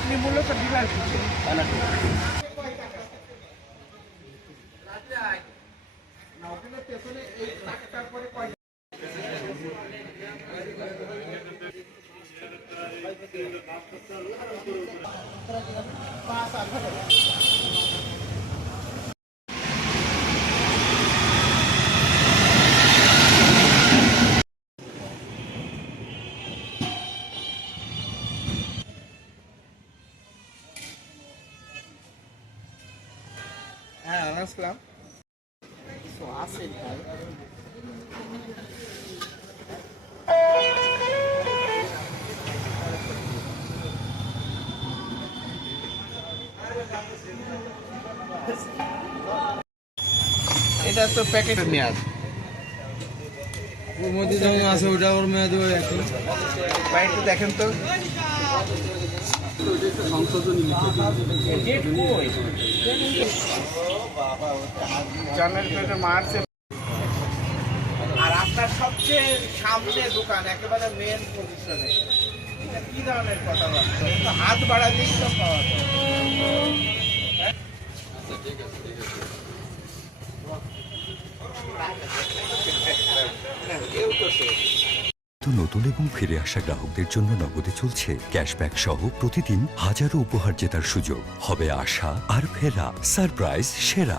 আপনি মূলত ডিলার হ্যাঁ আসলাম আছে ভাই এটা তো প্যাকেটের মেয়াদ ওর মধ্যে যেমন আছে ওটা ওর মেয়াদ ওই একই। ভাই একটু দেখেন তো জানুয়ারি মার্চে আর আপনার সবচেয়ে সামনে দোকান একেবারে মেন পজিশনে এটা কি ধরনের কথাবার্তা তো হাত বাড়ালেই তো পাওয়া যায় নতুন এবং ফিরে আসা গ্রাহকদের জন্য নগদে চলছে ক্যাশব্যাক সহ প্রতিদিন হাজারো উপহার জেতার সুযোগ। হবে আশা আর ফেরা সারপ্রাইজ সেরা।